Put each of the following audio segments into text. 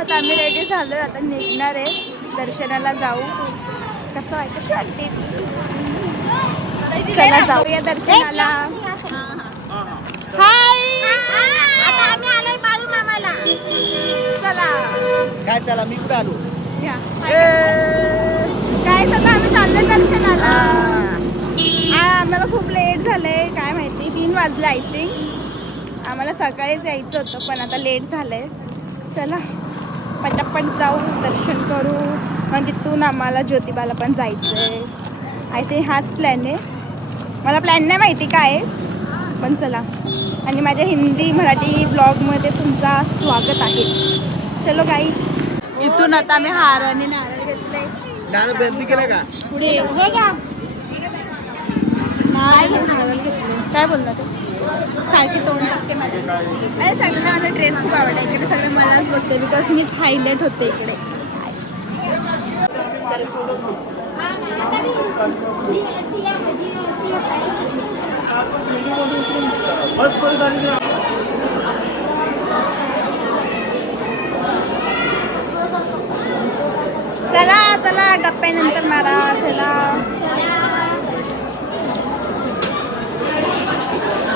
आता आम्ही रेडी झालोय, आता निघणार आहे, दर्शनाला जाऊ. कसं आहे, कशी वाटते? चला जाऊया दर्शनाला. हाय, आता आम्ही आलोय बाळू मामाला. चला काय चला मी कुठे आलो काय आता आम्ही चाललोय दर्शनाला. आम्हाला खूप लेट झालंय, काय माहिती 3 वाजले आय थिंक. आम्हाला सकाळीच यायचं होतं पण आता लेट झालंय. चला पटापट जाऊ, दर्शन करू, मग तिथून आम्हाला ज्योतिबाला पण जायचं आहे. आय थिंक हाच प्लॅन आहे, मला प्लॅन नाही माहिती काय आहे पण चला. आणि माझ्या हिंदी मराठी ब्लॉगमध्ये तुमचा स्वागत आहे. चलो गाईस, इथून आता आम्ही हार आणि नारळ घेतले. नारळ बंद केलं का पुढे हे घ्या, नारळ घेतले. काय बोलणार ते, सारखी तोंड लागते माझी. अरे सगळ्यांना माझा ड्रेस खूप आवडला, इकडे सगळे मलाच बघते बिकॉज मीच हायलाइट होते इकडे. चला चला गप्प्यानंतर मारा. चला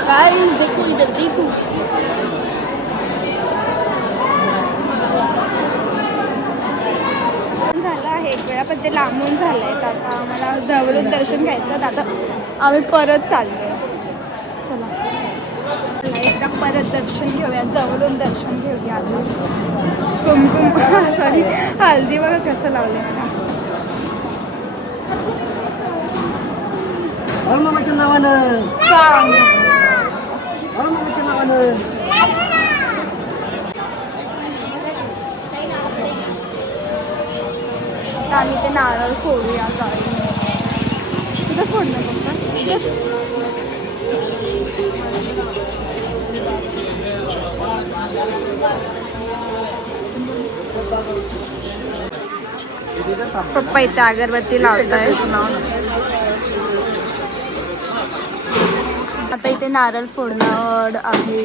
गाइस, देखो इधर देखो. झालं आहे एक वेळा पण ते लांबून झालंय, तर आता आम्हाला जवळून दर्शन घ्यायचं. तर आता आम्ही परत चाललोय. चला एकदा परत दर्शन घेऊया, जवळून दर्शन घेऊया. आता कुमकुम सॉरी हळदी बघा कसं लावलंय मला. हनुमानाच्या नावानं सांग, हनुमानाच्या नावानं. आता आम्ही ते नारळ फोडूया. गाईस कुठं फोडलं पप्पा? पप्पा इथे अगरबत्ती लावताय. आता इथे नारळ फोडणार आहे.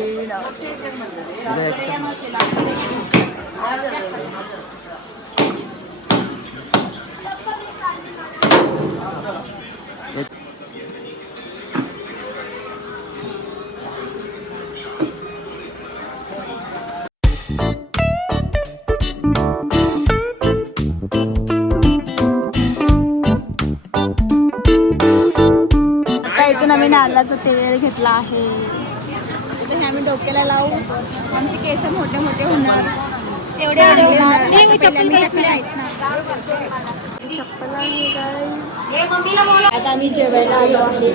इथून आम्ही नारळाचं तेल घेतला आहे. इथे आम्ही डोक्याला लावू, आमचे केस मोठे मोठे होणार. एवढे चप्पल आहे. आता आम्ही जेवायला आलो आहे,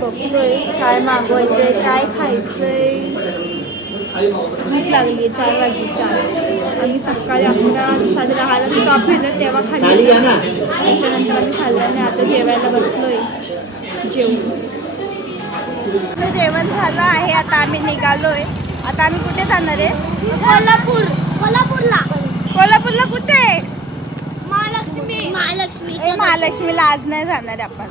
बघतोय काय मागवायचंय, काय खायचंय. भूक लागली. 4 वाजले 4. आम्ही सकाळी 11 साडे 10ला स्टॉप घेतला तेव्हा खाल्ली, त्याच्यानंतर आम्ही खाल्लं आणि आता जेवायला बसलोय. जेवण झालं आहे, आता आम्ही निघालोय. आता आम्ही कुठे जाणार आहे? कोल्हापूरला कुठे? महालक्ष्मीला आज नाही जाणार आपण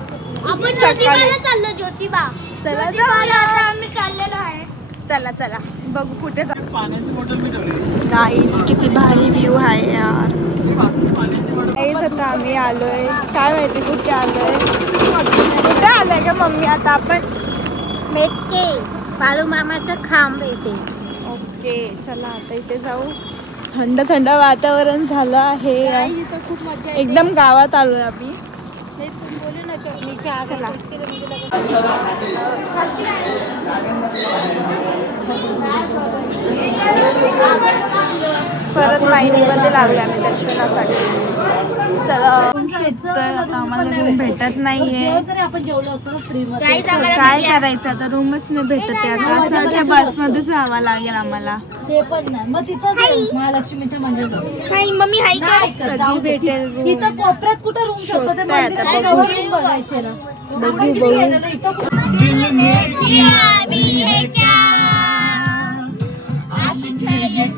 सकाळी चाललो ज्योतिबा. चला आता आम्ही चाललेलो आहे. चला चला बघू कुठे जा. गाईस किती भारी व्ह्यू आहे यार. गाईस आता आम्ही आलोय, काय माहिती कुठे आलोय. कुठे आलोय का मम्मी? आता आपण मेटके बाळू मामाचं खांब येते. ओके चला आता इथे जाऊ. थंड थंड वातावरण झालं आहे, खूप मजा एकदम गावात आलोय आम्ही. चला परत लाईनीमध्ये लागले आम्ही दर्शनासाठी. चला आता आम्हाला रूम भेटत नाहीये, काय करायचं आता? रूमच नाही भेटत आहे. आता असं वाटतं बसमध्येच जावं लागेल आम्हाला. ते पण नाही, मग तिथं महालक्ष्मीच्या मंदिरात मम्मी हाय का? कधी भेटेल रूम? इथं कोपऱ्यात कुठे रूम शकतो? ते आता जवळ रूम बघायचे ना.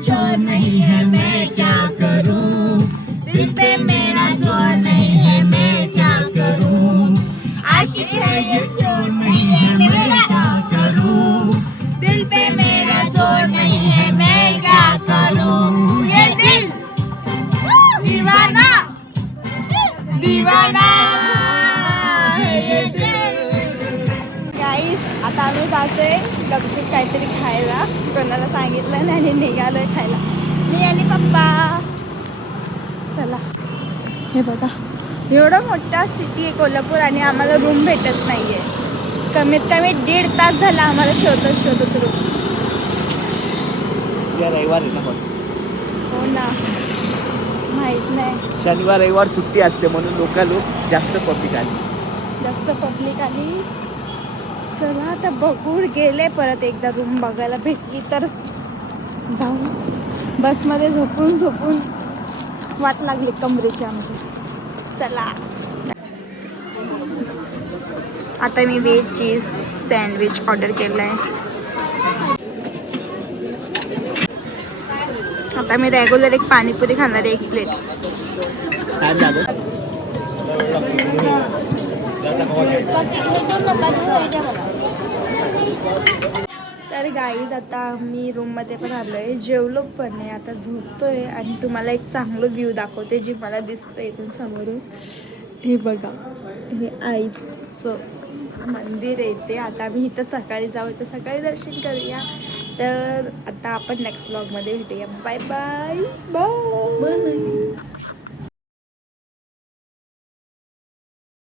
जोर नहीं है मैं क्या करूं, दिल पे मेरा जोर नहीं है मैं क्या करूं, आशिक है ये जोर नहीं है मैं क्या करूं, दिल पे मेरा जोर नहीं है मैं क्या करूं, ये गपचूप काहीतरी खायला. कोणाला सांगितलं नाही आणि निघालोय खायला मी आणि पप्पा. चला. हे बघा एवढा मोठा सिटी आहे कोल्हापूर आणि आम्हाला रूम भेटत नाही आहे. कमीत कमी 1.5 तास झाला आम्हाला शोधत रूम. रविवार आहे ना पण. हो ना माहीत नाही. शनिवार रविवार सुट्टी असते म्हणून लोक जास्त पब्लिक आली. जास्त पब्लिक आली. चला आता बघू. गेले परत एकदा रूम बघायला भेटली तर जाऊ. बसमध्ये झोपून वाट लागली कमरेची आमची. चला आता मी व्हेज चीज सँडविच ऑर्डर केलं आहे. आता मी रेग्युलर एक पाणीपुरी खाणार आहे 1 प्लेट. काय झालं? तर गाईज आता मी रूममध्ये पण आलो आहे. जेवलो पण आहे. आता झोपतोय आणि तुम्हाला एक चांगलं व्ह्यू दाखवते जे मला दिसतं इथून समोरून. हे बघा हे आईचं मंदिर आहे ते. आता आम्ही इथं सकाळी जाऊ. इथं सकाळी दर्शन करूया. तर आता आपण नेक्स्ट व्लॉगमध्ये भेटूया. Bye bye bye.